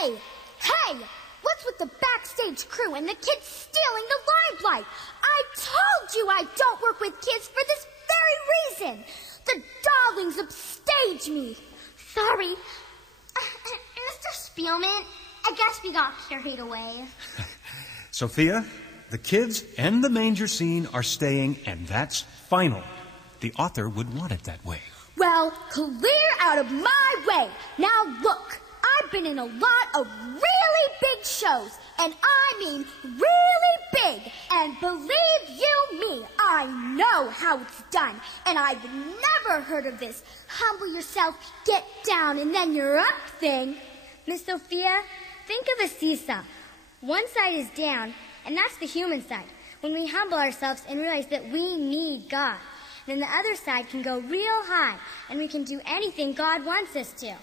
Hey! What's with the backstage crew and the kids stealing the limelight? I told you I don't work with kids for this very reason. The darlings upstage me. Sorry. Mr. Spielman, I guess we got carried away. Sophia, the kids and the manger scene are staying, and that's final. The author would want it that way. Well, clear out of my way. Now look, I've been in a lot of really big shows, and I mean really big. And believe you me, I know how it's done. And I've never heard of this humble yourself, get down, and then you're up thing. Miss Sophia, think of a seesaw. One side is down, and that's the human side, when we humble ourselves and realize that we need God. Then the other side can go real high, and we can do anything God wants us to.